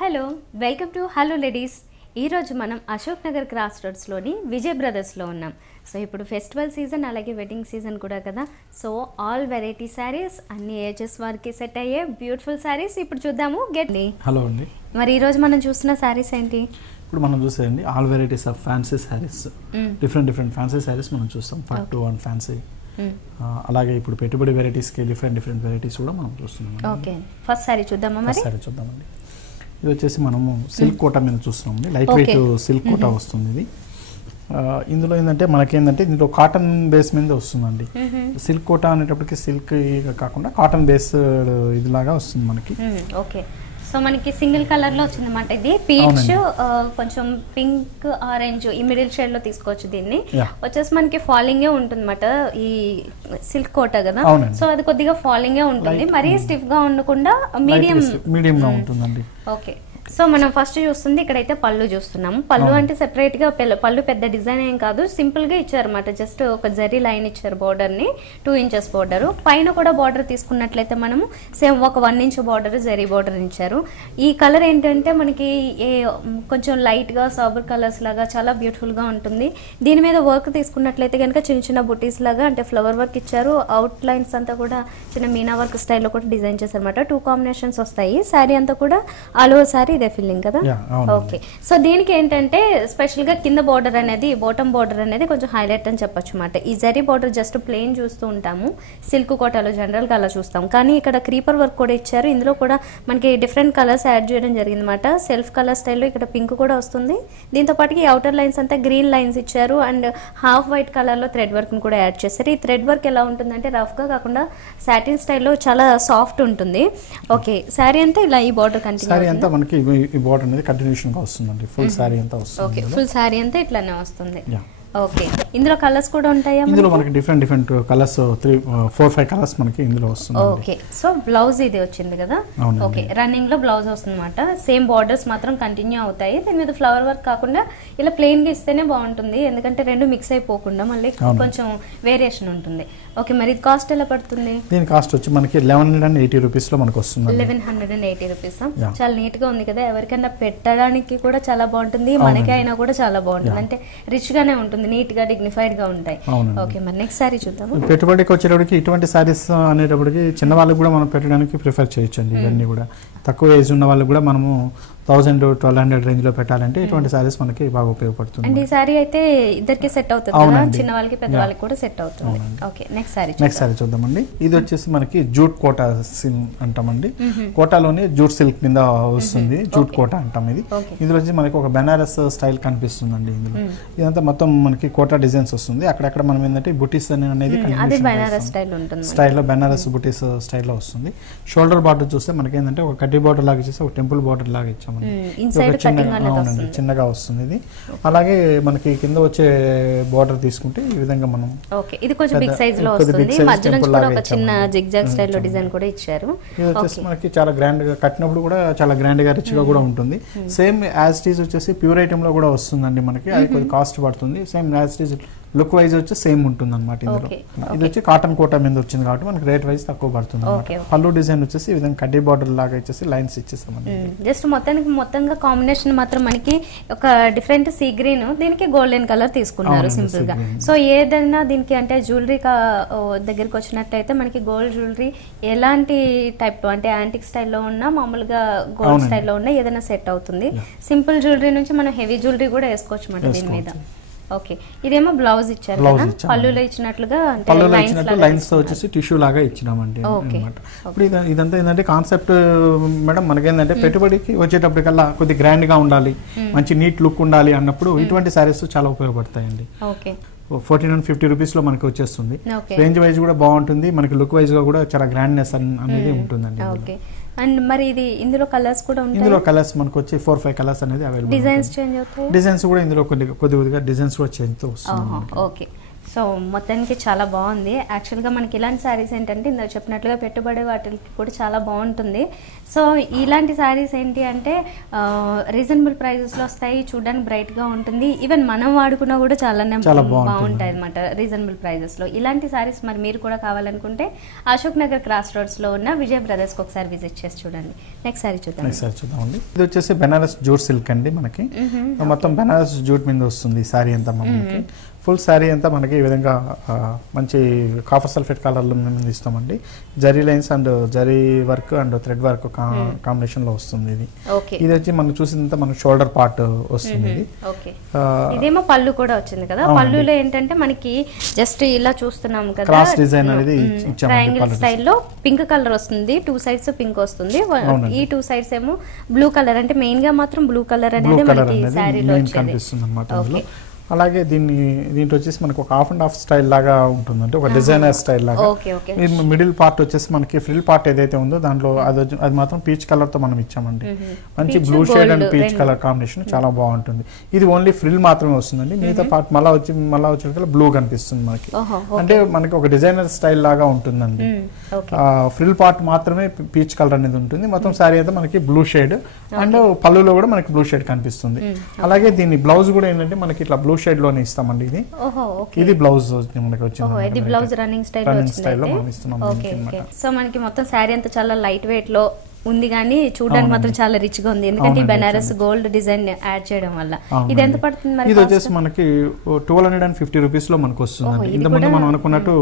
Hello welcome to hello ladies. ఈరోజు మనం Ashok Nagar cross రోడ్స్లోని Vijay బ్రదర్స్లో ఉన్నాం. సో ఇప్పుడు ఫెస్టివల్ సీజన్ అలాగే వెడ్డింగ్ సీజన్ కూడా కదా. సో ఆల్ వెరైటీ శారీస్ అన్ని ఏజెస్ వారికి సెట్ అయ్యే బ్యూటిఫుల్ శారీస్ ఇప్పుడు చూద్దాము. హలో అండి. మరి ఈరోజు మనం చూస్తున్న శారీస్ ఏంటి? ఇప్పుడు మనం చూసేయండి all varieties of fancy saris, different fancy saris మనం చూస్తాం. పట్టు అండ్ ఫ్యాన్సీ, అలాగే ఇప్పుడు పెట్టుబడి వెరైటీస్కి డిఫరెంట్ వెరైటీస్ కూడా మనం చూస్తున్నాం. ఓకే, ఫస్ట్ శారీ చూద్దామా? మరి శారీ చూద్దామండి. ఇది వచ్చేసి మనము సిల్క్ కోటా మీద చూస్తున్నామండి. లైట్ వెయిట్ సిల్క్ కోటా వస్తుంది ఇది. ఇందులో ఏంటంటే మనకేంటంటే ఇందులో కాటన్ బేస్ మీద వస్తుందండి. సిల్క్ కోటా అనేటప్పటికి సిల్క్ కాకుండా కాటన్ బేస్ ఇదిలాగా వస్తుంది మనకి. ఓకే, సో మనకి సింగిల్ కలర్ లో వచ్చింది అనమాట. ఇది పీచ్, కొంచెం పింక్, ఆరెంజ్ ఈ మిడిల్ షేడ్ లో తీసుకోవచ్చు. దీన్ని వచ్చేసి మనకి ఫాలింగ్ ఉంటుంది అనమాట. ఈ సిల్క్ కోట కదా, సో అది కొద్దిగా ఫాలింగ్ ఉంటుంది, మరీ స్టిఫ్ గా ఉండకుండా మీడియం గా ఉంటుందండి. ఓకే, సో మనం ఫస్ట్ చూస్తుంది ఇక్కడైతే పళ్ళు చూస్తున్నాము. పళ్ళు అంటే సెపరేట్ గా పళ్ళు పెద్ద డిజైన్ ఏం కాదు, సింపుల్ గా ఇచ్చారన్నమాట. జస్ట్ ఒక జరీ లైన్ ఇచ్చారు బోర్డర్ ని, 2 ఇంచెస్ బోర్డర్. పైన కూడా బోర్డర్ తీసుకున్నట్లయితే మనము సేమ్ ఒక 1 ఇంచ్ బోర్డర్ జరీ బోర్డర్ ఇచ్చారు. ఈ కలర్ ఏంటంటే మనకి కొంచెం లైట్ గా సాబర్ కలర్స్ లాగా చాలా బ్యూటిఫుల్ గా ఉంటుంది. దీని మీద వర్క్ తీసుకున్నట్లయితే కనుక చిన్న బుటీస్ లాగా అంటే ఫ్లవర్ వర్క్ ఇచ్చారు. అవుట్ లైన్స్ అంతా కూడా చిన్న మీనా వర్క్ స్టైల్లో కూడా డిజైన్ చేశారు అనమాట. 2 కాంబినేషన్స్ వస్తాయి. శారీ అంతా కూడా ఆల్ ఓవర్ శారీ ఇదే ఫిల్లింగ్ కదా. ఓకే, సో దీనికి ఏంటంటే స్పెషల్ గా కింద బోర్డర్ అనేది, బాటమ్ బోర్డర్ అనేది కొంచెం హైలైట్ అని చెప్పొచ్చు అన్నమాట. ఈ జరీ బోర్డర్ జస్ట్ ప్లెయిన్ చూస్తూ ఉంటాము సిల్క్ కోటాలో, జనరల్ గా అలా చూస్తాం. కానీ ఇక్కడ క్రీపర్ వర్క్ కూడా ఇచ్చారు. ఇందులో కూడా మనకి డిఫరెంట్ కలర్స్ యాడ్ చేయడం జరిగింది అనమాట. సెల్ఫ్ కలర్ స్టైల్లో ఇక్కడ పింక్ కూడా వస్తుంది. దీంతో పాటు ఈ అవుటర్ లైన్స్ అంతా గ్రీన్ లైన్స్ ఇచ్చారు అండ్ హాఫ్ వైట్ కలర్ లో థ్రెడ్ వర్క్ కూడా యాడ్ చేశారు. ఈ థ్రెడ్ వర్క్ ఎలా ఉంటుందంటే రఫ్ గా కాకుండా సాటిన్ స్టైల్లో చాలా సాఫ్ట్ ఉంటుంది. ఓకే, శారీ అంతా ఇలా ఈ బోర్డర్ కంటిన్యూ మనకి ఈ బోర్డర్ అనేది కంటిన్యూషన్ గా వస్తుందండి. ఫుల్ శారీ అంతా వస్తుంది. ఓకే, ఫుల్ శారీ అంతా ఇట్లానే వస్తుంది. ఓకే, ఇందులో కలర్స్ కూడా ఉంటాయా? ఇందులో మనకి డిఫరెంట్ కలర్స్ 4-5 కలర్స్ మనకి ఇందులో వస్తుంది. ఓకే, సో బ్లౌజ్ ఇది వచ్చింది కదా. ఓకే, రన్నింగ్ లో బ్లౌజ్ వస్తుంది అనమాట. సేమ్ బార్డర్స్ మాత్రం కంటిన్యూ అవుతాయి. దీని మీద ఫ్లవర్ వర్క్ కాకుండా ఇలా ప్లెయిన్ గా ఇస్తేనే బాగుంటుంది, ఎందుకంటే రెండు మిక్స్ అయిపోకుండా మళ్ళీ కొంచెం వేరియేషన్ ఉంటుంది. ఓకే, మరి ఇది కాస్ట్ ఎలా పడుతుంది? దీని కాస్ట్ వచ్చి మనకి 1180 రూపీస్ లో మనకు వస్తుంది. 1180 రూపీస్. చాలా నీట్ గా ఉంది కదా. ఎవరికైనా పెట్టడానికి కూడా చాలా బాగుంటుంది, మనకి అయినా కూడా చాలా బాగుంటుంది. అంటే రిచ్ గానే ఉంటుంది, నీట్ గా డిగ్నిఫైడ్ గా ఉంటాయి. ఓకే, మరి నెక్స్ట్ సారీ చూద్దాం. పెట్టుబడికి వచ్చేటప్పటికి ఇటువంటి సారీస్ అనేటప్పటికి చిన్న వాళ్ళకి కూడా మనం పెట్టడానికి ప్రిఫర్ చేయొచ్చండి. ఇవన్నీ కూడా తక్కువ ఏజ్ ఉన్న వాళ్ళకి కూడా మనము 1000-1200 రేంజ్ లో పెట్టాలంటే ఇటువంటి సారీస్ మనకి బాగా ఉపయోగపడుతుంది. అండ్ ఈ సారీ అయితే ఇద్దరికి సెట్ అవుతుంది కదా, చిన్న వాళ్ళకి పెద్ద వాళ్ళకి కూడా సెట్ అవుతుంది. ఓకే, నెక్స్ట్ సారీ చూద్దామండి. ఇది వచ్చేసి మనకి జూట్ కోటా అంటామండి. కోటాలోని జూట్ సిల్క్ కింద వస్తుంది, జూట్ కోటా అంటాం. ఇది ఇందులో వచ్చి మనకి ఒక బెనారస్ స్టైల్ కనిపిస్తుందండి. ఇందులో ఇదంతా మొత్తం మనకి కోటా డిజైన్స్ వస్తుంది. అక్కడక్కడ మనం ఏంటంటే బుటీస్ అనేది స్టైల్లో బెనారస్ బుటీస్ స్టైల్లో వస్తుంది. షోల్డర్ బార్డర్ చూస్తే మనకి ఏంటంటే ఒక కడ్డీ బార్డర్ లాగా చేసి ఒక టెంపుల్ బార్డర్ లాగా ఇచ్చాము. చిన్నగా వస్తుంది ఇది. అలాగే మనకి కింద వచ్చే బార్డర్ తీసుకుంటే ఈ విధంగా మనం ఇది కొంచెం బిగ్ సైజ్ లో వస్తుంది. మధ్యలో కూడా ఒక చిన్న జిగ్జాగ్ స్టైల్ లో డిజైన్ కూడా ఇచ్చారు. ఇది వచ్చేసి మనకి చాలా గ్రాండ్ గా కట్టినప్పుడు కూడా చాలా గ్రాండ్ గా రిచ్ గా కూడా ఉంటుంది. సేమ్ యాజ్ ఇట్ ఈస్ వచ్చేసి ప్యూర్ ఐటమ్ లో కూడా వస్తుందండి మనకి. అది కొద్దిగా కాస్ట్ పడుతుంది. Same as it is look wise వచ్చి సేమ్ ఉంటుంది అనమాట. ఇందులో ఇది వచ్చి కాటన్ కోటా మీద వచ్చింది కాబట్టి మనకి రేట్ వైజ్ తక్కువ పడుతుంది. పళ్ళు డిజైన్ వచ్చేసి ఈ విధంగా కడ్డీ బార్డర్ లాగా వచ్చేసి లైన్స్ ఇచ్చేస్తాం. జస్ట్ మొత్తంగా కాంబినేషన్ మాత్రం మనకి ఒక డిఫరెంట్ సీ గ్రీన్, దీనికి గోల్డెన్ కలర్ తీసుకున్నారు సింపుల్ గా. సో ఏదైనా దీనికి అంటే జ్యువెలరీ దగ్గరికి వచ్చినట్టయితే మనకి గోల్డ్ జ్యువెలరీ ఎలాంటి టైప్ లో అంటే యాంటిక్ స్టైల్లో ఉన్నా మామూలుగా గోల్డ్ స్టైల్లో ఉన్నా ఏదైనా సెట్ అవుతుంది. సింపుల్ జ్యువెలరీ నుంచి మనం హెవీ జ్యువెలరీ కూడా వేసుకోవచ్చు అన్నమాట దీని మీద. ఓకే, ఇదేమో బ్లౌజ్ ఇచ్చారు కదా, పళ్ళులో ఇచ్చినట్లుగా లైన్స్ తో వచ్చేసి టిష్యూ లాగా ఇచ్చినామండి అన్నమాట. ఇప్పుడు ఇదంతా ఏంటంటే కాన్సెప్ట్ మేడం, మనకేంటంటే పెట్టుబడికి వచ్చేటప్పటికల్లా కొద్దిగా గ్రాండ్ గా ఉండాలి, మంచి నీట్ లుక్ ఉండాలి అన్నప్పుడు ఇటువంటి సారీస్ చాలా ఉపయోగపడతాయండి. 1450 రూపీస్ లో మనకి వచ్చేస్తుంది. రేంజ్ వైజ్ కూడా బాగుంటుంది, మనకి లుక్ వైజ్ గా కూడా చాలా గ్రాండ్నెస్ అనేది ఉంటుందండి. అండ్ మరి ఇది ఇందులో కలర్స్ కూడా ఉంటాయి. ఇందులో కలర్స్ మనకు వచ్చి 4-5 కలర్స్ అనేది అవైలబుల్. డిజైన్స్ చేంజ్ అవుతాయి. డిజైన్స్ కూడా ఇందులో కొద్దిగా డిజైన్స్ కూడా చేంజ్ తో వస్తుంది. ఓకే, సో మొత్తానికి చాలా బాగుంది. యాక్చువల్గా మనకి ఇలాంటి శారీస్ ఏంటంటే ఇందాక చెప్పినట్లుగా పెట్టుబడి వాటికి కూడా చాలా బాగుంటుంది. సో ఇలాంటి శారీస్ ఏంటి అంటే రీజనబుల్ ప్రైజెస్లో వస్తాయి, చూడడానికి బ్రైట్గా ఉంటుంది, ఈవెన్ మనం వాడుకున్నా కూడా చాలానే బాగుంటాయి అనమాట రీజనబుల్ ప్రైజెస్లో. ఇలాంటి శారీస్ మరి మీరు కూడా కావాలనుకుంటే అశోక్ నగర్ క్రాస్ రోడ్స్లో ఉన్న విజయ్ బ్రదర్స్కి ఒకసారి విజిట్ చేసి చూడండి. నెక్స్ట్ శారీ చూద్దామండి. ఇది వచ్చేసి బెనారస్ జూట్ సిల్క్ అండి. మనకి మొత్తం బెనారస్ జూట్ మీద వస్తుంది ఈ శారీ అంతా. మనకి ఫుల్ శారీ అంతా మనకి ఈ విధంగా మంచి కాపర్ సల్ఫేట్ కలర్లో మేము ఇస్తామండి. Zari lines and zari work and thread work combination లో వస్తుంది. ఇది వచ్చి మనం చూసిందంతా మనకి షోల్డర్ పార్ట్ వస్తుంది. ఇదేమో పళ్ళు కూడా వచ్చింది కదా. పళ్ళులో ఏంటంటే మనకి జస్ట్ ఇలా చూస్తున్నాం కదా, క్రాస్ డిజైన్ అనేది ట్రయాంగిల్ స్టైల్లో పింక్ కలర్ వస్తుంది. 2 sides పింక్ వస్తుంది. ఈ 2 sides ఏమో బ్లూ కలర్, అంటే మెయిన్ గా మాత్రం బ్లూ కలర్ అనేది మనకి శారీలో కనిపిస్తుంది అన్నమాట. అలాగే దీంట్లో వచ్చేసి మనకి ఒక హాఫ్ అండ్ హాఫ్ స్టైల్ లాగా ఉంటుంది, అంటే ఒక డిజైనర్ స్టైల్ లాగా. మిడిల్ పార్ట్ వచ్చేసి మనకి ఫ్రిల్ పార్ట్ ఏదైతే ఉందో దాంట్లో అది మాత్రం పీచ్ కలర్ తో మనం ఇచ్చామండి. మంచి blue shade and peach colour combination చాలా బాగుంటుంది. ఇది ఓన్లీ ఫ్రిల్ మాత్రమే వస్తుందండి. మిగతా పార్ట్ మళ్ళా వచ్చే బ్లూ కనిపిస్తుంది మనకి. అంటే మనకి ఒక డిజైనర్ స్టైల్ లాగా ఉంటుందండి. ఫ్రిల్ పార్ట్ మాత్రమే పీచ్ కలర్ అనేది ఉంటుంది. మొత్తం శారీ అయితే మనకి బ్లూ షేడ్ అండ్ పళ్ళులో కూడా మనకి బ్లూ షేడ్ కనిపిస్తుంది. అలాగే దీని బ్లౌజ్ కూడా ఏంటంటే మనకి ఇట్లా బ్లూ షేడ్ లోనే ఇస్తామండి. ఇది బ్లౌజ్ మనకి వచ్చింది. బ్లౌజ్ రన్నింగ్ స్టైల్లో మనం ఇస్తున్నాం. సో మనకి మొత్తం శారీ అంతా చాలా లైట్ వెయిట్ లో ఉంది, కానీ చూడడానికి మాత్రం చాలా రిచ్ గా ఉంది. ఎందుకంటే ఈ బెనారస్ గోల్డ్ డిజైన్ యాడ్ చేయడం వల్ల. ఇది ఎంత పడుతుంది మరి? ఇది వచ్చేసి మనకి 1250 రూపీస్ లో మనకు వస్తుంది. ఇంతకుముందు మనం అనుకున్నట్టు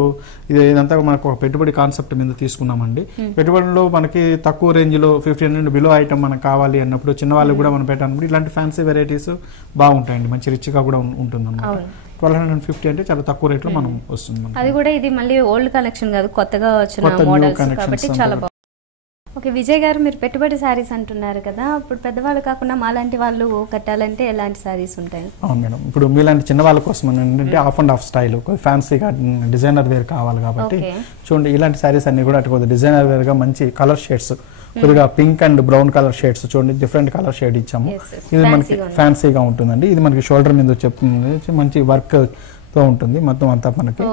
ఇదంతా మనకు ఒక పెట్టుబడి కాన్సెప్ట్ మీద తీసుకున్నామండి. పెట్టుబడిలో మనకి తక్కువ రేంజ్ లో 1500 బిలో ఐటమ్ మనకు కావాలి అన్నప్పుడు, చిన్న వాళ్ళకి కూడా మనం పెట్టాలన్నప్పుడు ఇలాంటి ఫ్యాన్సీ వెరైటీస్ బాగుంటాయండి, మంచి రిచ్ గా కూడా ఉంటుంది అన్నమాట. 1250 అంటే చాలా తక్కువ రేట్ లో మనం వస్తుంది. అది కూడా ఇది మళ్ళీ ఓల్డ్ కలెక్షన్ కాదు, కొత్తగా వచ్చిన మోడల్స్ కాబట్టి చాలా బాగుంది. ఓకే విజయ్ గారు, మీరు పెట్టుబడి శారీస్ అంటున్నారు కదా, ఇప్పుడు పెద్దవాళ్ళు కాకుండా మాలాంటి వాళ్ళు కట్టాలంటే ఎలాంటి శారీస్ ఉంటాయి? అవును మేడం, ఇప్పుడు మీలాంటి చిన్న వాళ్ళ కోసం ఏంటంటే హాఫ్ అండ్ హాఫ్ స్టైల్ ఫ్యాన్సీగా డిజైనర్ వేర్ కావాలి కాబట్టి చూడండి, ఇలాంటి శారీస్ అన్ని కూడా అటు డిజైనర్ వేర్ గా మంచి కలర్ షేడ్స్, కొద్దిగా pink and brown colour shades చూడండి, డిఫరెంట్ కలర్ షేడ్ ఇచ్చాము. ఇది మనకి ఫ్యాన్సీగా ఉంటుందండి. ఇది మనకి షోల్డర్ మీద వచ్చే మంచి వర్క్ తో ఉంటుంది. మొత్తం అంతా మనకి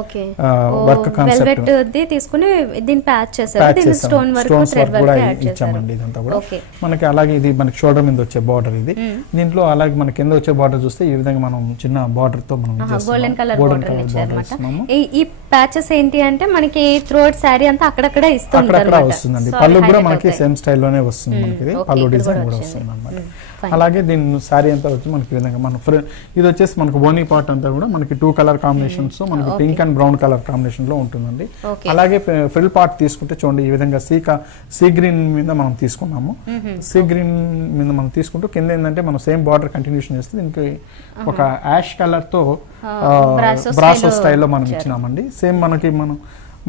వర్క్ కాన్సెప్ట్ తీసుకుని దీన్ని ప్యాచ్ చేశారు, దీన్ని stone work thread work add ఇచ్చామండి. ఇదంతా కూడా మనకి అలాగే ఇది మనకి షోల్డర్ మీద వచ్చే బార్డర్. ఇది దీంట్లో అలాగే మనకి కింద వచ్చే బార్డర్ చూస్తే ఈ విధంగా మనం చిన్న బార్డర్ తో మనం గోల్డెన్ కలర్ బార్డర్ ఇచ్చారన్నమాట. ఈ ప్యాచెస్ ఏంటి అంటే మనకి త్రూఅవుట్ శారీ అంతా అక్కడక్కడ వస్తుందండి. పళ్ళు కూడా మనకి సేమ్ స్టైల్ లోనే వస్తుంది, మనకి పళ్ళు డిజైన్ కూడా వస్తుంది అన్నమాట. అలాగే దీని శారీ అంతా వచ్చి మనకి విధంగా మన ఇది వచ్చేసి మనకి బోనీ పార్ట్ అంతా కూడా మనకి 2 కలర్ కాంబినేషన్స్ తో మనకి pink and brown colour combination లో ఉంటుందండి. అలాగే ఫ్రిల్ పార్ట్ తీసుకుంటే చూడండి, ఈ విధంగా సీ గ్రీన్ మీద మనం తీసుకున్నాము. సీ గ్రీన్ మీద మనం తీసుకుంటూ కింద ఏంటంటే మనం సేమ్ బార్డర్ కంటిన్యూషన్ చేస్తే దీనికి ఒక యాష్ కలర్ తో బ్రాసో స్టైల్లో మనం ఇచ్చినామండి. సేమ్ మనకి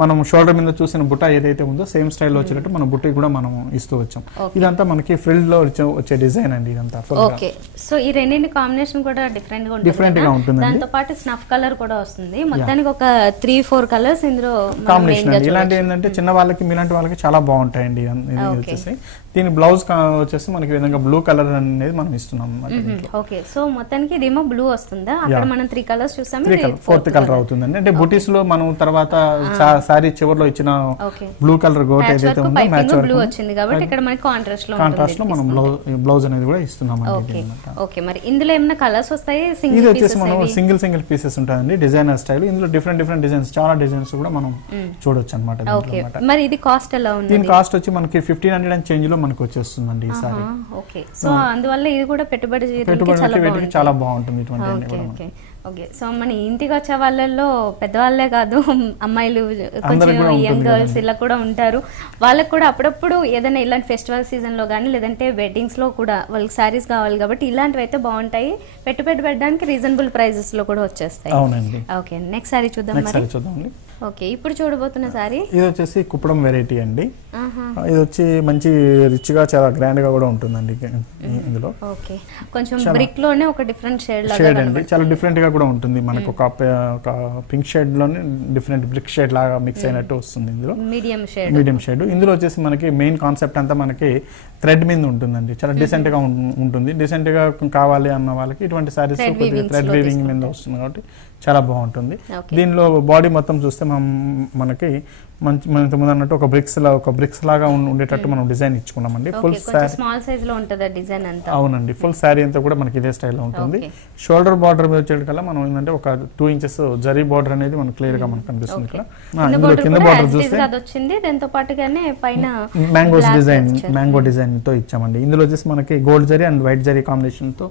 మనం షోల్డర్ మీద చూసిన బుట్ట ఏదైతే ఉందో సేమ్ స్టైల్లో వచ్చేటట్టు మన బుట్ట కూడా మనం ఇస్తూ వచ్చాం. ఇదంతా మనకి ఫ్రిల్ లో వచ్చే డిజైన్ అండి. ఇదంతా ఓకే. సో ఈ రెండింటి కాంబినేషన్ కూడా డిఫరెంట్ గా ఉంటుంది. దాంతో పాటు స్నఫ్ కలర్ కూడా వస్తుంది. మొత్తానికి ఒక 3-4 కలర్స్ ఇందులో కాంబినేషన్. ఇలాంటి ఏంటంటే చిన్న వాళ్ళకి మీలాంటి వాళ్ళకి చాలా బాగుంటాయండి. వచ్చేసి దీని బ్లౌజ్ వచ్చేసి మనకి విధంగా బ్లూ కలర్ అనేది మనం ఇస్తున్నాం. ఓకే. సో మొత్తానికి ఇదేమో బ్లూ వస్తుందా? అక్కడ మనం 3 కలర్స్ చూసాము, 4th కలర్ అవుతుందండి. అంటే బుటీస్ లో మనం తర్వాత సారీ చివర్లో ఇచ్చిన బ్లూ కలర్ గోట్ ఏదైతే ఉందో మ్యాచ్ బ్లూ వచ్చింది కాబట్టి ఇక్కడ మనకి కాంట్రాస్ట్ లో మనం బ్లౌజ్ అనేది కూడా ఇస్తున్నాం. ఓకే. మరి ఇందులో ఏమైనా కలర్స్ వస్తాయి? ఇది వచ్చేసి మనం సింగిల్ పీసెస్ ఉంటాయండి, డిజైనర్ స్టైల్. ఇందులో డిఫరెంట్ డిజైన్స్, చాలా డిజైన్స్ కూడా మనం చూడొచ్చు అనమాట. మరి ఇది కాస్ట్ ఎలా ఉంది? దీని కాస్ట్ వచ్చి మనకి 1500 అండ్ చేంజ్ లో మనకి వచ్చేస్తుందండి ఈ సారీ. ఓకే. సో అందువల్ల ఇది కూడా పెట్టుబడి చాలా బాగుంటుంది ఇటువంటి. ఓకే. సో మన ఇంటికి వచ్చే వాళ్ళల్లో పెద్దవాళ్ళే కాదు, అమ్మాయిలు, కొంచెం యంగ్ గర్ల్స్ ఇలా కూడా ఉంటారు. వాళ్ళకి కూడా అప్పుడప్పుడు ఏదైనా ఇలాంటి ఫెస్టివల్ సీజన్ లో కానీ లేదంటే వెడ్డింగ్స్ లో కూడా వాళ్ళకి శారీస్ కావాలి కాబట్టి ఇలాంటివి అయితే బాగుంటాయి. పెట్టుబడి పెట్టడానికి రీజనబుల్ ప్రైజెస్ లో కూడా వచ్చేస్తాయి. అవునండి. ఓకే. నెక్స్ట్ శారీ చూద్దాం. ఓకే, ఇప్పుడు చూడబోతున్న సారీ ఇది వచ్చేసి కుప్పడం వెరైటీ అండి. ఇది వచ్చి మంచి రిచ్ గా చాలా గ్రాండ్ గా కూడా ఉంటుందండి ఇందులో. ఓకే, కొంచెం బ్రిక్ లోనే ఒక డిఫరెంట్ షేడ్ అండి, చాలా డిఫరెంట్ గా కూడా ఉంటుంది. మనకు ఒక పింక్ షేడ్ లోనే డిఫరెంట్ బ్రిక్ షేడ్ లాగా మిక్స్ అయినట్టు వస్తుంది ఇందులో. Medium shade. ఇందులో వచ్చేసి మనకి మెయిన్ కాన్సెప్ట్ అంతా మనకి థ్రెడ్ మీద ఉంటుందండి. చాలా డీసెంట్ గా ఉంటుంది. డీసెంట్ గా కావాలి అన్న వాళ్ళకి ఇటువంటి సారీస్ థ్రెడ్ వీవింగ్ మీద వస్తుంది కాబట్టి చాలా బాగుంటుంది. దీనిలో బాడీ మొత్తం చూస్తే మనకి మనకి ముందు అన్నట్టు ఒక బ్రిక్స్ లాగా ఉండేటట్టు మనం డిజైన్ ఇచ్చుకున్నామండి. ఫుల్ స్మాల్ సైజ్ లో ఉంటది డిజైన్ అంతా. అవునండి, ఫుల్ శారీ అంతా కూడా మనకి ఇదే స్టైల్లో ఉంటుంది. షోల్డర్ బార్డర్ మీద వచ్చేటికల్లా మనం ఏంటంటే ఒక 2 ఇంచెస్ జరీ బార్డర్ అనేది మనకు క్లియర్ గా మనకు కనిపిస్తుంది. ఇక్కడ కింద బార్డర్ చూస్తే దాంతో పాటుగానే పైన మ్యాంగో డిజైన్ తో ఇచ్చామండి. ఇందులో వచ్చేసి మనకి gold zari and white zari combination తో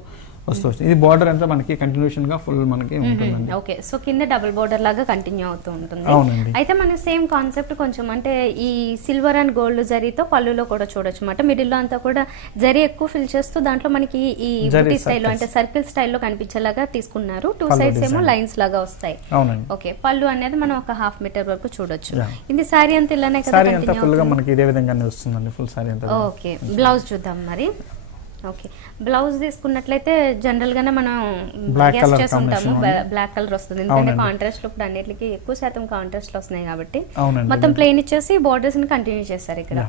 వస్తుంది. ఇది బార్డర్ అంతా మనకి కంటిన్యూషన్ గా ఫుల్ మనకి ఉంటుందండి. ఓకే, సో కింద డబుల్ బార్డర్ లాగా కంటిన్యూ అవుతూ ఉంటుంది. అవునండి. అయితే మన సేమ్ కాన్సెప్ట్ కొంచెం అంటే ఈ సిల్వర్ అండ్ గోల్డ్ జరీతో పళ్ళులో కూడా చూడొచ్చు అన్నమాట. మిడిల్ లో అంతా కూడా జరీ ఎక్కువ ఫిల్ చేస్తూ దాంట్లో మనకి ఈ బూటీ స్టైల్లో అంటే సర్కిల్ స్టైల్లో కనిపించేలాగా తీసుకున్నారు. 2 సైడ్స్ ఏమో లైన్స్ లాగా వస్తాయి. ఓకే, పళ్ళు అనేది మనం ఒక 1/2 మీటర్ వరకు చూడొచ్చు. ఇది సారీ అంతా ఇలానే కదా ఫుల్ గా మనకి ఇదే విధంగానే వస్తుందండి ఫుల్ సారీ అంతా. ఓకే, బ్లౌజ్ చూద్దాం మరి. ఓకే, బ్లౌజ్ తీసుకున్నట్లయితే జనరల్ గానే మనం గెస్ చేసి ఉంటాము బ్లాక్ కలర్ వస్తుంది. ఎందుకంటే కాంట్రాస్ట్ ఇప్పుడు అన్నిటికి ఎక్కువ శాతం కాంట్రాస్ట్ వస్తున్నాయి కాబట్టి మొత్తం ప్లెయిన్ ఇచ్చేసి బోర్డర్స్ ని కంటిన్యూ చేస్తారు ఇక్కడ.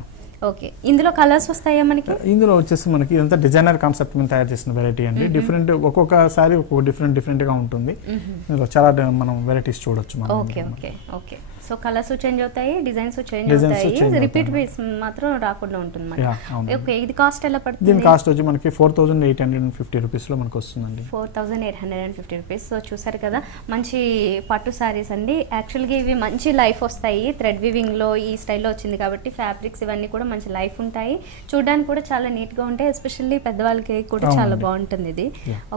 ఓకే, ఇందులో కలర్స్ వస్తాయా మనకి? ఇందులో వచ్చేసి మనకి ఇదంతా డిజైనర్ కాన్సెప్ట్ మీద తయారు చేసిన వెరైటీ అండి. డిఫరెంట్ ఒక్కొక్క సారీ ఒక్కొక్క డిఫరెంట్ గా ఉంటుంది. ఇందులో చాలా మనం వెరైటీస్ చూడొచ్చు. Okay okay okay, so colours change అవుతాయి, డిజైన్స్ చేంజ్ అవుతాయి, రిపీట్ పీస్ మాత్రం రాకుండా ఉంటుంది. ఓకే, ఇది కాస్ట్ ఎలా పడుతుంది? దీని కాస్ట్ వచ్చి మనకి 4850 రూపీస్ లో మనకు వస్తుందండి. 4850 రూపీస్. సో చూసారు కదా, మంచి పట్టు సారీస్ అండి. యాక్చువల్గా ఇవి మంచి లైఫ్ వస్తాయి. థ్రెడ్ వీవింగ్ లో ఈ స్టైల్లో వచ్చింది కాబట్టి ఫ్యాబ్రిక్స్ ఇవన్నీ కూడా మంచి లైఫ్ ఉంటాయి. చూడడానికి కూడా చాలా నీట్ గా ఉంటాయి. ఎస్పెషల్లీ పెద్దవాళ్ళకి కూడా చాలా బాగుంటుంది ఇది.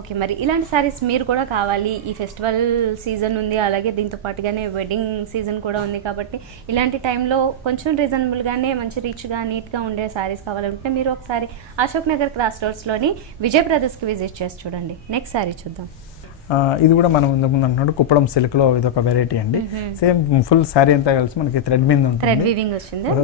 ఓకే, మరి ఇలాంటి సారీస్ మీరు కూడా కావాలి, ఈ ఫెస్టివల్ సీజన్ ఉంది, అలాగే దీంతో పాటుగానే వెడ్డింగ్ సీజన్ కూడా ఉంది కాబట్టి ఇలాంటి టైంలో కొంచెం రీజనబుల్ గానే మంచి రిచ్ గా నీట్ గా ఉండే సారీస్ కావాలంటే మీరు ఒకసారి అశోక్ నగర్ క్రాస్ రోడ్స్ లోని విజయ్ బ్రదర్స్ కి విజిట్ చేసి చూడండి. నెక్స్ట్ సారీ చూద్దాం. ఇది కూడా మనం ముందు అన్నట్టు కుప్పడం సిల్క్ లో ఇది ఒక వెరైటీ అండి. సేమ్ ఫుల్ శారీ అంతా కలిసి మనకి థ్రెడ్ మీద ఉంటుంది.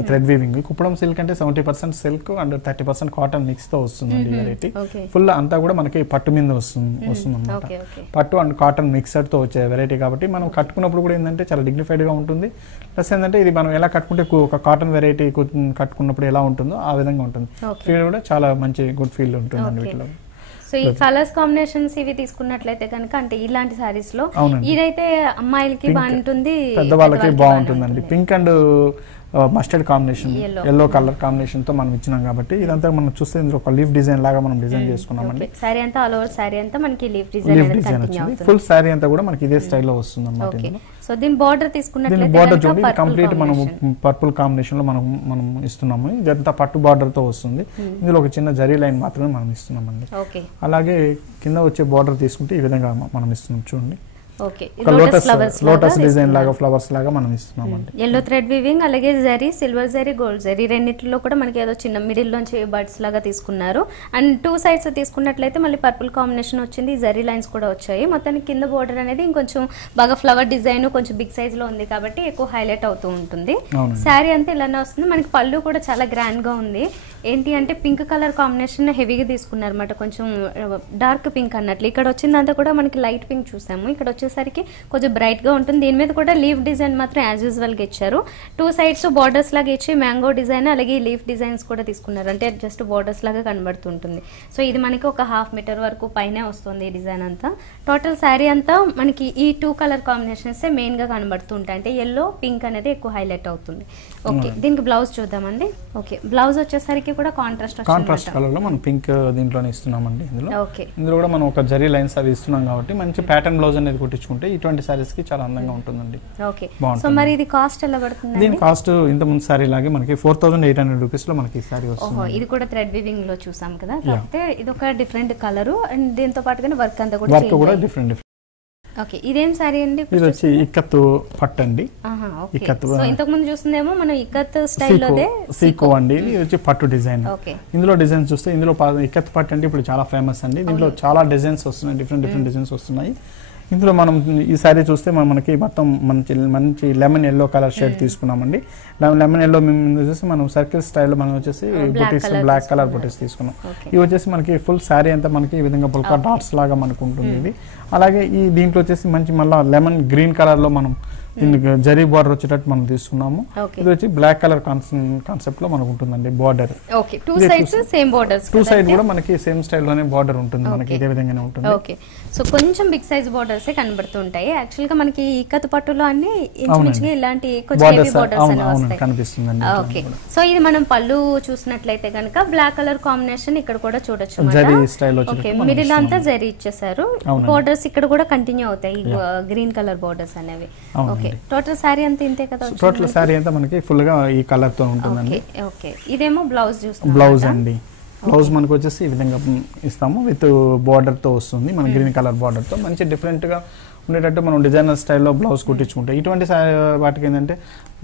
Thread weaving. కుప్పడం సిల్క్ అంటే 70% సిల్క్ అండ్ 30% కాటన్ మిక్స్ తో వస్తుంది వెరైటీ. ఫుల్ అంతా కూడా మనకి పట్టు మీద వస్తుంది అనమాట. పట్టు అండ్ కాటన్ మిక్సర్ తో వచ్చే వెరైటీ కాబట్టి మనం కట్టుకున్నప్పుడు కూడా ఏంటంటే చాలా డిగ్నిఫైడ్ గా ఉంటుంది. ప్లస్ ఏంటంటే ఇది మనం ఎలా కట్టుకుంటే ఒక కాటన్ వెరైటీ కట్టుకున్నప్పుడు ఎలా ఉంటుందో ఆ విధంగా ఉంటుంది. ఫీల్ కూడా చాలా మంచి గుడ్ ఫీల్ ఉంటుంది వీటిలో. సో ఈ కలర్స్ కాంబినేషన్స్ ఇవి తీసుకున్నట్లయితే కనుక అంటే ఇలాంటి సారీస్ లో ఇదైతే అమ్మాయిలకి బాగుంటుంది, పెద్దవాళ్ళకి బాగుంటుందండి. Pink and mustard combination, yellow colour combination తో మనం ఇచ్చినాం కాబట్టి ఇదంతా మనం చూస్తే ఇందులో ఒక లీఫ్ డిజైన్ లాగా మనం డిజైన్ చేసుకున్నామండి. సారీ అంతా ఆల్ ఓవర్ సారీ అంతా మనకి లీఫ్ డిజైన్ వచ్చింది. ఫుల్ సారీ అంతా కూడా మనకి ఇదే స్టైల్లో వస్తుంది అన్నమాట. సో దీని బార్డర్ తీసుకున్నట్లయితే బార్డర్ చూడండి, కంప్లీట్ మనం పర్పుల్ కాంబినేషన్ లో మనం ఇస్తున్నాము. ఇదంతా పట్టు బార్డర్ తో వస్తుంది. ఇందులో ఒక చిన్న జరీ లైన్ మాత్రమే మనం ఇస్తున్నామండి. అలాగే కింద వచ్చే బార్డర్ తీసుకుంటే ఈ విధంగా మనం ఇస్తున్నాం చూడండి. లోటస్ డిజైన్ లాగా ఫ్లవర్స్ లాగా మనం ఇస్తున్నామండి. ఎల్లో థ్రెడ్ వీవింగ్, అలాగే జరీ, సిల్వర్ జరీ, గోల్డ్ జరీ రెండిట్లో కూడా మనకి ఏదో చిన్న మిడిల్ లోంచి బర్డ్స్ లాగా తీసుకున్నారు. అండ్ 2 సైడ్స్ తీసుకున్నట్లయితే మళ్ళీ పర్పుల్ కాంబినేషన్ వచ్చింది, జరీ లైన్స్ కూడా వచ్చాయి. మొత్తానికి కింద బోర్డర్ అనేది ఇంకొంచెం బాగా ఫ్లవర్ డిజైన్ కొంచెం బిగ్ సైజ్ లో ఉంది కాబట్టి ఎక్కువ హైలైట్ అవుతూ ఉంటుంది. శారీ అంతా ఇలానే వస్తుంది. మనకి పళ్ళు కూడా చాలా గ్రాండ్ గా ఉంది. ఏంటి అంటే పింక్ కలర్ కాంబినేషన్ హెవీగా తీసుకున్నారు అనమాట, కొంచెం డార్క్ పింక్ అన్నట్లు. ఇక్కడ వచ్చిందంతా కూడా మనకి లైట్ పింక్ చూసాము, ఇక్కడ వచ్చేసరికి కొంచెం బ్రైట్ గా ఉంటుంది. దీని మీద కూడా లీఫ్ డిజైన్ మాత్రం యాజ్ యూజువల్ గా ఇచ్చారు. 2 సైడ్స్ బోర్డర్స్ లాగా ఇచ్చి మ్యాంగో డిజైన్ అలాగే లీఫ్ డిజైన్స్ కూడా తీసుకున్నారు, అంటే జస్ట్ బోర్డర్స్ లాగా కనబడుతుంటుంది. సో ఇది మనకి ఒక 1/2 మీటర్ వరకు పైనే వస్తుంది ఈ డిజైన్ అంతా. టోటల్ శారీ అంతా మనకి ఈ 2 కలర్ కాంబినేషన్స్ మెయిన్ గా కనబడుతుంటాయి, అంటే ఎల్లో పింక్ అనేది ఎక్కువ హైలైట్ అవుతుంది. ఓకే, దీనికి బ్లౌజ్ చూద్దామండి. ఓకే, బ్లౌజ్ వచ్చేసరికి కూడా కాంట్రాస్ట్ కలర్ లో మనం పింక్ దీంట్లోనే ఇస్తున్నామండి. ఇందులో కూడా మనం ఒక జరీ లైన్స్ అవి ఇస్తున్నాం కాబట్టి మంచి ప్యాటర్న్ బ్లౌజ్ అనేది కుట్టించుకుంటే ఇటువంటి సారీస్ కి చాలా అందంగా ఉంటుందండి. ఓకే, సో మరి ఇది కాస్ట్ ఎలా పడుతుంది? దీని కాస్ట్ ఇంత ముందు సారీ లాగే మనకి 4800 రూపీస్ లో మనకి సారీ వస్తుంది. ఇది కూడా థ్రెడ్ వీవింగ్ లో చూసాం కదా, కాకపోతే ఇది ఒక డిఫరెంట్ కలర్ అండ్ దీంతో పాటుగానే వర్క్ అంతా కూడా డిఫరెంట్. ఓకే, ఇదేం సారీ అండి? ఇది వచ్చి ఇక్కత్ పట్టు అండి. ఇక్కత్ ఇంతకు ముందు చూస్తుందేమో మనం ఇక్కత్ స్టైల్లోదే సీకో అండి. ఇది వచ్చి పట్టు డిజైన్. ఇందులో డిజైన్స్ చూస్తే ఇందులో ఇక్కత్ పట్టు అంటే ఇప్పుడు చాలా ఫేమస్ అండి. దీంట్లో చాలా డిజైన్స్ వస్తున్నాయి, డిఫరెంట్ డిజైన్స్ వస్తున్నాయి. ఇందులో మనం ఈ సారీ చూస్తే మనకి మొత్తం మంచి లెమన్ ఎల్లో కలర్ షేడ్ తీసుకున్నామండి. లెమన్ ఎల్లో వచ్చేసి మనం సర్కిల్ స్టైల్లో మనం వచ్చేసి బుటీస్ బ్లాక్ కలర్ బుటీస్ తీసుకున్నాం. ఇవి వచ్చేసి మనకి ఫుల్ శారీ అంతా మనకి ఈ విధంగా పుల్కా డాట్స్ లాగా మనకు ఉంటుంది ఇది. అలాగే ఈ దీంట్లో వచ్చేసి మంచి మళ్ళీ లెమన్ గ్రీన్ కలర్ లో మనం జరీ బార్డర్ వచ్చేటట్టు మనం తీసుకున్నాము. ఇది వచ్చి బ్లాక్ కలర్ కాన్సెప్ట్ లో మనకు ఉంటుందండి బార్డర్. టూ సైడ్ కూడా మనకి సేమ్ స్టైల్ లోనే బార్డర్ ఉంటుంది, మనకి ఇదే విధంగానే ఉంటుంది. ఓకే, సో కొంచెం బిగ్ సైజ్ బార్డర్స్ కనబడుతుంటాయి. యాక్చువల్ గా మనకి ఇక్కత్ పట్టులో అన్ని ఇంచుమించుగా ఇలాంటి కొంచెం హెవీ బార్డర్స్ అనేవి వస్తాయి కనిపిస్తుందండి. ఓకే, సో ఇది మనం పళ్ళు చూసినట్లయితే కనుక బ్లాక్ కలర్ కాంబినేషన్ ఇక్కడ కూడా చూడొచ్చు. జరీ స్టైల్ మిడిల్ అంతా జరీ ఇచ్చేసారు. బార్డర్స్ ఇక్కడ కూడా కంటిన్యూ అవుతాయి గ్రీన్ కలర్ బార్డర్స్ అనేవి. టోటల్ సారీ అంతా ఇంతే కదా? టోటల్ సారీ అంతా మనకి ఫుల్ గా ఈ కలర్ తో ఉంటుందండి. ఓకే, ఇదేమో బ్లౌజ్ చూస్తాం. బ్లౌజ్ అండి, బ్లౌజ్ మనకు వచ్చేసి ఈ విధంగా ఇస్తాము విత్ బార్డర్ తో వస్తుంది. మన గ్రీన్ కలర్ బార్డర్ తో మంచి డిఫరెంట్ గా ఉండేటట్టు మనం డిజైనర్ స్టైల్లో బ్లౌజ్ కుట్టించుకుంటాం. ఇటువంటి వాటికి ఏంటంటే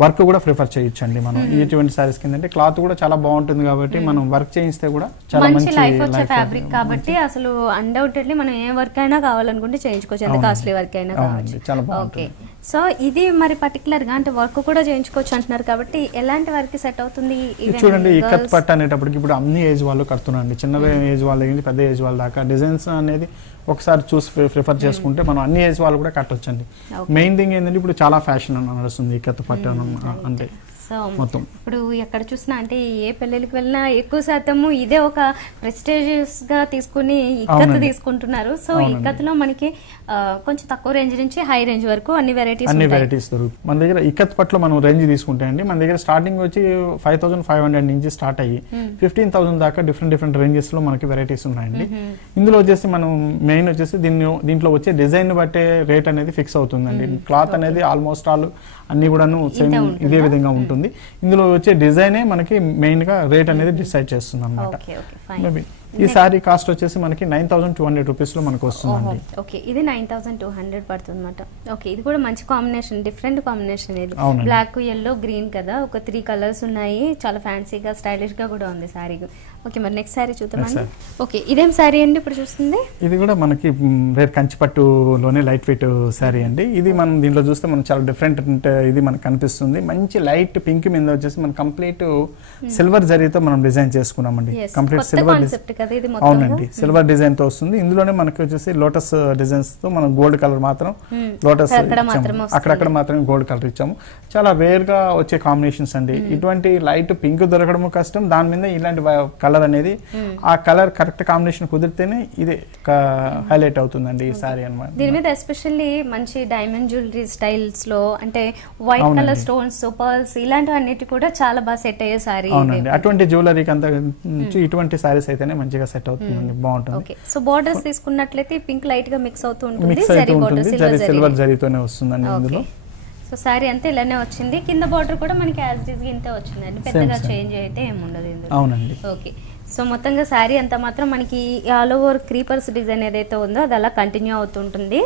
వర్క్ కూడా ప్రిఫర్ చేయొచ్చండి మనం. ఇటువంటి సారీస్ ఏంటంటే క్లాత్ కూడా చాలా బాగుంటుంది కాబట్టి మనం వర్క్ చేయిస్తే కూడా చాలా మంచి లైఫ్ వచ్చే ఫ్యాబ్రిక్ కాబట్టి అసలు అన్డౌటెడ్లీ మనం ఏ వర్క్ అయినా కావాలనుకుంటే చేయించుకోవచ్చు, ఎంత కాస్ట్లీ వర్క్ అయినా కావచ్చు. చాలా బాగుంటుంది. ఓకే, సో ఇది మరి పర్టికులర్ గా అంటే వర్క్ కూడా చేయించుకోవచ్చు అంటున్నారు కాబట్టి ఎలాంటి వర్క్ సెట్ అవుతుంది? చూడండి, ఇక్కత్ పట్టు అనేటప్పటికి ఇప్పుడు అన్ని ఏజ్ వాళ్ళు కడుతున్నారండి. చిన్న ఏజ్ వాళ్ళ దగ్గర పెద్ద ఏజ్ వాళ్ళ దాకా డిజైన్స్ అనేది ఒకసారి చూసి ప్రిఫర్ చేసుకుంటే మనం అన్ని ఏజ్ వాళ్ళు కూడా కట్టొచ్చండి. మెయిన్ థింగ్ ఏంటంటే ఇప్పుడు చాలా ఫ్యాషన్ నడుస్తుంది ఇక్కత్ పట్టు అంటే మొత్తం. ఇప్పుడు ఎక్కడ చూసినా అంటే ఏ పెళ్ళికి వెళ్ళినా ఎక్కువ శాతము ఇదే ఒక ప్రెస్టీజియస్ గా తీసుకుని ఇక్కత్ తీసుకుంటున్నారు. సో ఇక్కత్ లో మనకి కొంచెం తక్కువ రేంజ్ నుంచి హై రేంజ్ వరకు అన్ని వెరైటీస్ దొరుకుతాయి మన దగ్గర. ఇక్కత్ పట్లో మనం రేంజ్ తీసుకుంటే అండి మన దగ్గర స్టార్టింగ్ వచ్చి 5500 నుంచి స్టార్ట్ అయ్యి 15,000 దాకా డిఫరెంట్ రేంజెస్ లో మనకి వెరైటీస్ ఉన్నాయండి. ఇందులో వచ్చేసి మనం మెయిన్ వచ్చేసి దీంట్లో వచ్చే డిజైన్ బట్టే రేట్ అనేది ఫిక్స్ అవుతుందండి. క్లాత్ అనేది ఆల్మోస్ట్ ఆల్ అన్ని కూడాను సేమ్ ఇదే విధంగా ఉంటుంది. ఇందులో వచ్చే డిజైనే మనకి మెయిన్ గా రేట్ అనేది డిసైడ్ చేస్తుంది అన్నమాట. ఈ సారీ కాస్ట్ వచ్చేసి మనకి 9200 రూపీస్ లో మనకు వస్తుందండి. ఓకే, ఇది 9200 పడుతుంది అనమాట. ఓకే, ఇది కూడా మంచి కాంబినేషన్, డిఫరెంట్ కాంబినేషన్. ఇది బ్లాక్ ఎల్లో గ్రీన్ కదా, ఒక 3 కలర్స్ ఉన్నాయి. చాలా ఫ్యాన్సీగా స్టైలిష్ గా కూడా ఉంది సారీ. ఓకే, మరి నెక్స్ట్ సారీ చూద్దామండి. ఓకే, ఇదేం సారీ అండి ఇప్పుడు చూస్తుంది? ఇది కూడా మనకి రేర్ కంచిపట్టులోనే లైట్ వెయిట్ సారీ అండి. ఇది మనం దీంట్లో చూస్తే మనం చాలా డిఫరెంట్ ఇది మనకు కనిపిస్తుంది. మంచి లైట్ పింక్ మీద వచ్చేసి మనం కంప్లీట్ సిల్వర్ జరీతో మనం డిజైన్ చేసుకున్నామండి. కంప్లీట్ సిల్వర్, అవునండి, సిల్వర్ డిజైన్ తో వస్తుంది. ఇందులోనే మనకి వచ్చేసి లోటస్ డిజైన్స్ తో మనం గోల్డ్ కలర్ మాత్రం లోటస్ అక్కడక్కడ మాత్రమే గోల్డ్ కలర్ ఇచ్చాము. చాలా రేర్ గా వచ్చే కాంబినేషన్స్ అండి. ఇటువంటి లైట్ పింక్ దొరకడం కష్టం, దాని మీద ఇలాంటి కలర్ అనేది ఆ కలర్ కరెక్ట్ కాంబినేషన్ కుదిరితేనే ఇది హైలైట్ అవుతుందండి ఈ సారీ అన్నమాట. దీని మీద ఎస్పెషల్లీ మంచి డైమండ్ జ్యువెలరీ స్టైల్స్ లో అంటే వైట్ కలర్ స్టోన్స్, పర్ల్స్ ఇలాంటివన్నిటి కూడా చాలా బాగా సెట్ అయ్యే సారీ. అవునండి, అటువంటి జ్యువెలరీకి అంతా ఇటువంటి సారీస్ అయితేనే మంచిగా సెట్ అవుతుందండి, బాగుంటుంది. ఓకే, సో బోర్డర్స్ తీసుకున్నట్లయితే పింక్ లైట్ గా మిక్స్ అవుతూ ఉంటుంది, సిల్వర్ జరీతోనే వస్తుందండి ఇందులో. సో సారీ అంతా ఇలానే వచ్చింది. కింద బార్డర్ కూడా మనకి యాజ్ ఇట్ ఈస్ ఇంతే వచ్చిందండి, పెద్దగా చేంజ్ అయితే ఏముండదు ఇందులో. అవునండి. ఓకే, సో మొత్తంగా శారీ అంతా మాత్రం మనకి ఆల్ ఓవర్ క్రీపర్స్ డిజైన్ ఏదైతే ఉందో అది అలా కంటిన్యూ అవుతుంటుంది.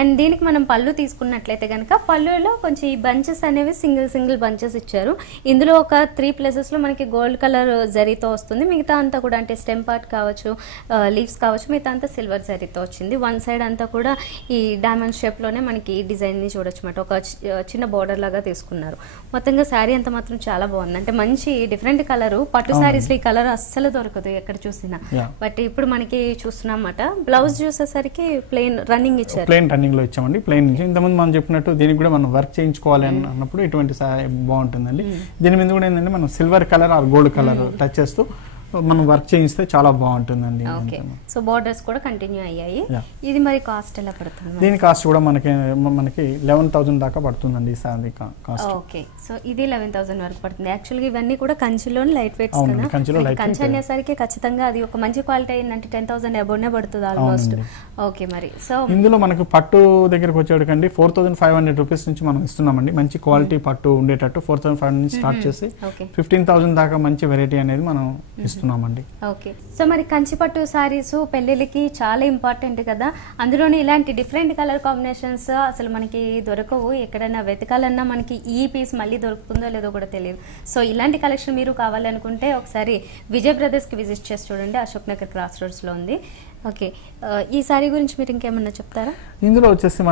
అండ్ దీనికి మనం పళ్ళు తీసుకున్నట్లయితే కనుక పళ్ళులో కొంచెం ఈ బంచెస్ అనేవి సింగిల్ బంచెస్ ఇచ్చారు. ఇందులో ఒక 3 ప్లేసెస్లో మనకి గోల్డ్ కలర్ జరీతో వస్తుంది. మిగతా అంతా కూడా అంటే స్టెమ్ పార్ట్ కావచ్చు, లీవ్స్ కావచ్చు, మిగతా అంతా సిల్వర్ జరీతో వచ్చింది. వన్ సైడ్ అంతా కూడా ఈ డైమండ్ షేప్లోనే మనకి ఈ డిజైన్ని చూడొచ్చు అన్నమాట. ఒక చిన్న బార్డర్ లాగా తీసుకున్నారు. మొత్తంగా శారీ అంతా మాత్రం చాలా బాగుంది. అంటే మంచి డిఫరెంట్ కలరు. పట్టు శారీస్లో ఈ కలర్ అస్సలు దొరకదు ఎక్కడ చూసినా. బట్ ఇప్పుడు మనకి చూస్తున్నాం అన్నమాట. బ్లౌజ్ చూసేసరికి ప్లెయిన్ రన్నింగ్ ఇచ్చారు, రన్నింగ్ లో ఇచ్చామండి. ప్లెయిన్ నుంచి ఇంతకుముందు మనం చెప్పినట్టు దీనికి కూడా మనం వర్క్ చేయించుకోవాలి అన్నప్పుడు ఇటువంటి బాగుంటుందండి. దీని మీద కూడా ఏంటంటే మనం silver colour or gold colour touch చేస్తూ మనం వర్క్ చేయిస్తే చాలా బాగుంటుందండి. సో బోర్డర్స్ కూడా కంటిన్యూ అయ్యాయి. ఇది మరి కాస్ట్ ఎలా పడుతుంది? దీని కాస్ట్ కూడా మనకి 11,000 దాకా పడుతుందండి సారీ కాస్ట్. ఓకే, సో ఇది 11,000 వరకు పడుతుంది. యాక్చువల్గా ఇవన్నీ కూడా కంచిలోని లైట్ వెయిట్స్ కదా. కంచి అనేసరికి ఖచ్చితంగా అది ఒక మంచి క్వాలిటీ అయిందంటే 10,000 అబౌవ్నే పడుతుంది ఆల్మోస్ట్. ఓకే, మరి సో ఇందులో మనకు పట్టు దగ్గరకు వచ్చేటికండి 4,500 రూపీస్ నుంచి మనం ఇస్తున్నామండి. మంచి క్వాలిటీ పట్టు ఉండేటట్టు 4,500 నుంచి స్టార్ట్ చేసి 15,000 దాకా మంచి వెరైటీ అనేది మనం ఇస్తున్నామండి. ఓకే, సో మరి కంచిపట్టు సారీస్ పెళ్లిళ్ళకి చాలా ఇంపార్టెంట్ కదా. అందులోని ఇలాంటి డిఫరెంట్ కలర్ కాంబినేషన్స్ అసలు మనకి దొరకవు. ఎక్కడైనా వెతకాలన్నా మనకి ఈ పీస్ మళ్ళీ దొరుకుతుందో లేదో కూడా తెలియదు. సో ఇలాంటి కలెక్షన్ మీరు కావాలనుకుంటే ఒకసారి విజయ్ బ్రదర్స్ కి విజిట్ చేసి చూడండి. అశోక్ నగర్ క్రాస్ రోడ్స్ లో ఉంది. ఓకే, ఈ సారీ గురించి మీరు ఇంకేమన్నా చెప్తారా? ఇందులో వచ్చేసి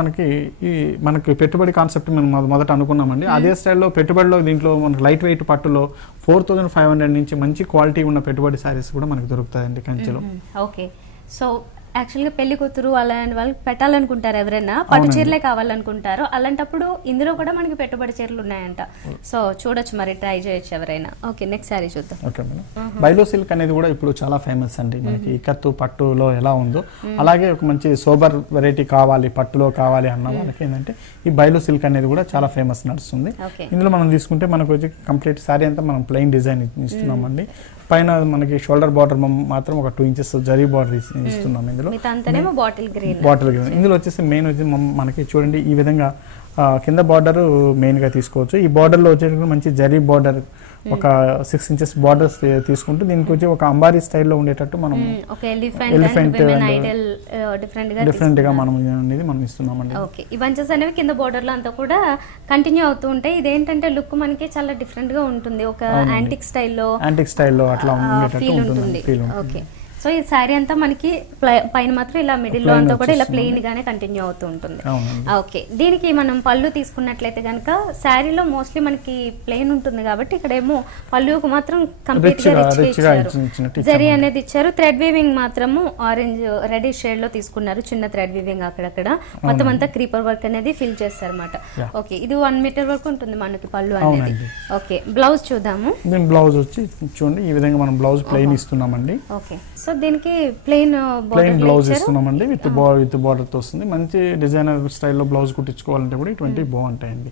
మనకి పెట్టుబడి కాన్సెప్ట్ మనం మొదట అనుకున్నామండి. అదే స్టైల్లో పెట్టుబడిలో దీంట్లో మనకి లైట్ వెయిట్ పట్టులో 4500 నుంచి మంచి క్వాలిటీ ఉన్న పెట్టుబడి సారీస్ కూడా మనకి దొరుకుతాయండి కంచిలో. ఓకే, సో యాక్చువల్గా పెళ్లి కూతురు అలాంటి వాళ్ళకి పెట్టాలనుకుంటారు, ఎవరైనా పట్టు చీరలే కావాలనుకుంటారు, అలాంటప్పుడు ఇందులో కూడా మనకి పెట్టుబడి చీరలు ఉన్నాయంట. సో చూడొచ్చు, మరి ట్రై చేయొచ్చు ఎవరైనా. ఓకే, నెక్స్ట్ సారీ చూద్దాం. ఓకే మేడం, బైలో సిల్క్ అనేది కూడా ఇప్పుడు చాలా ఫేమస్ అండి. మనకి ఇక్కత్తు పట్టులో ఎలా ఉందో అలాగే ఒక మంచి సోబర్ వెరైటీ కావాలి, పట్టులో కావాలి అన్న వాళ్ళకి ఏంటంటే ఈ బైలో సిల్క్ అనేది కూడా చాలా ఫేమస్ నడుస్తుంది. ఇందులో మనం తీసుకుంటే మనకు వచ్చి కంప్లీట్ సారీ అంతా మనం ప్లెయిన్ డిజైన్ ఇస్తున్నామండి. పైన మనకి షోల్డర్ బార్డర్ మాత్రం ఒక 2 ఇంచెస్ జరీ బార్డర్ ఇస్తున్నాం. ఇందులో బాటిల్ గ్రీన్. ఇందులో వచ్చేసి మెయిన్ వచ్చి మనకి చూడండి ఈ విధంగా కింద బార్డర్ మెయిన్ గా తీసుకోవచ్చు. ఈ బార్డర్ లో వచ్చేసి మంచి జరీ బార్డర్ ఒక 6 ఇంచెస్ బార్డర్స్ తీసుకుంటూ దీనికి వచ్చి ఒక అంబారీ స్టైల్లో ఉండేటట్టు మనం ఎలిఫెంట్ డిఫరెంట్ గా మనం ఇస్తున్నామండి. ఓకే, ఈ బంచెస్ అనేవి కింద బార్డర్ లో అంతా కూడా కంటిన్యూ అవుతూ ఉంటాయి. ఇదేంటంటే లుక్ మనకి చాలా డిఫరెంట్ గా ఉంటుంది, ఒక యాంటిక్ స్టైల్లో అట్లా ఫీల్ ఉంటుంది. ఓకే, సో ఈ శారీ అంతా మనకి పైన మాత్రం ఇలా మిడిల్ లో అంతా కూడా ఇలా ప్లెయిన్ గానే కంటిన్యూ అవుతూ ఉంటుంది. ఓకే, దీనికి మనం పళ్ళు తీసుకున్నట్లయితే కనుక శారీలో మోస్ట్లీ మనకి ప్లెయిన్ ఉంటుంది కాబట్టి ఇక్కడేమో పళ్ళుకు మాత్రం కంప్లీట్ గా రిచ్ గా ఇచ్చారు, జరీ అనేది ఇచ్చారు. థ్రెడ్ వీవింగ్ మాత్రము ఆరెంజ్ రెడ్ షేడ్ లో తీసుకున్నారు, చిన్న థ్రెడ్ వీవింగ్ అక్కడక్కడ, మొత్తం అంతా క్రీపర్ వర్క్ అనేది ఫిల్ చేస్తారు అనమాట. ఓకే, ఇది 1 మీటర్ వరకు ఉంటుంది మనకి పళ్ళు అనేది. ఓకే, బ్లౌజ్ చూద్దాము. బ్లౌజ్ వచ్చి చూడండి ఈ విధంగా మనం బ్లౌజ్ ప్లెయిన్ ఇస్తున్నామండి. ఓకే, సో దీనికి ప్లెయిన్ బ్లౌజ్ ఇస్తున్నామండి, విత్ బార్డర్ తో వస్తుంది. మంచి డిజైనర్ స్టైల్లో బ్లౌజ్ కుట్టించుకోవాలంటే కూడా ఇటువంటి బాగుంటాయండి,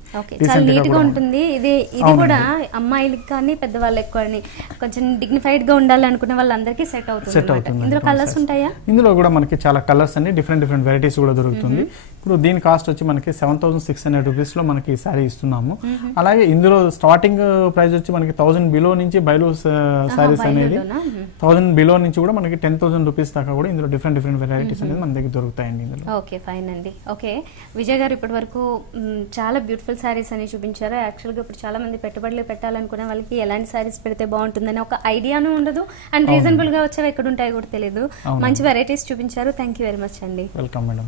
చాలా నీట్ గా ఉంటుంది. ఇది కూడా అమ్మాయిలకి కానీ పెద్దవాళ్ళకి కానీ కొంచెం డిగ్నిఫైడ్ గా ఉండాలి అనుకునే వాళ్ళందరికీ సెట్ అవుతుంది. ఇందులో కలర్స్ ఉంటాయా? ఇందులో కూడా మనకి చాలా కలర్స్ అండి, డిఫరెంట్ వెరైటీస్ కూడా దొరుకుతుంది. ఇప్పుడు దీని కాస్ట్ వచ్చి మనకి 7600 రూపీస్ లో మనకి ఈ సారీ ఇస్తున్నాము. అలాగే ఇందులో స్టార్టింగ్ ప్రైస్ వచ్చి మనకి 1000 బిలో నుంచి బైలో సారీస్ అనేది 1000 బిలో నుంచి కూడా మనకి 10,000 రూపీస్ దాకా కూడా ఇందులో డిఫరెంట్ వెరైటీస్ అనేది మన దగ్గర దొరుకుతాయండి ఇందులో. ఓకే, ఫైన్ అండి. ఓకే, విజయ్ గారు ఇప్పటి వరకు చాలా బ్యూటిఫుల్ సారీస్ అని చూపించారు. యాక్చువల్గా ఇప్పుడు చాలా మంది పెట్టుబడులు పెట్టాలనుకునే వాళ్ళకి ఎలాంటి సారీస్ పెడితే బాగుంటుందని ఒక ఐడియాను ఉండదు, అండ్ రీజనబుల్ గా వచ్చేవి ఎక్కడ ఉంటాయో కూడా తెలియదు. మంచి వెరైటీస్ చూపించారు. థ్యాంక్ యూ వెరీ మచ్ అండి. Welcome madam.